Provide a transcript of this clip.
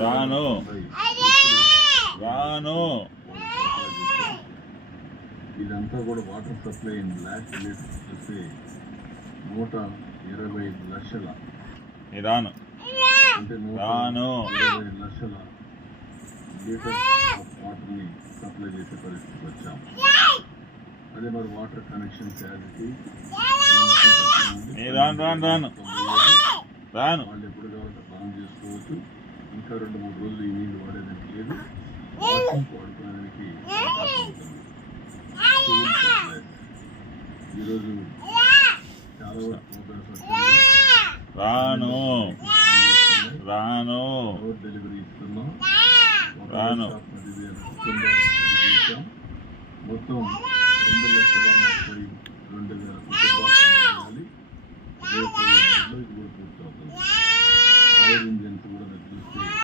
రాను రాను. ఇదంతా కూడా water supply in lakh litres చూస్తే 125 లక్షల రాను అంటే రాను 120 లక్షల లీటర్స్ ఆఫ్ వాటర్ని సప్లై చేసే పరిస్థితికి వచ్చాం. అదే మరి వాటర్ కనెక్షన్ ఛార్జ్కి రాను రాను రాను రాను. వాళ్ళు ఎప్పుడు కావాలంటే ప్లాన్ చేసుకోవచ్చు. ఇంకా 2-3 రోజులు ఈ నీళ్లు వాడేదానికి లేదు, వాషింగ్ వాడుకోవడానికి అవకాశం ఉంటుంది. ఈరోజు చాలా వరకు రాను రాను డోర్ డెలివరీ ఇస్తున్నాం. రాను. 10,000 కుటుంబాలకు ఇచ్చాం. మొత్తం 2,32,000 కుటుంబాలు ఇవ్వాలి. రేపు ఇది కూడా పూర్తవుతుంది. ఫైర్ ఇంజన్స్ కూడా చూస్తే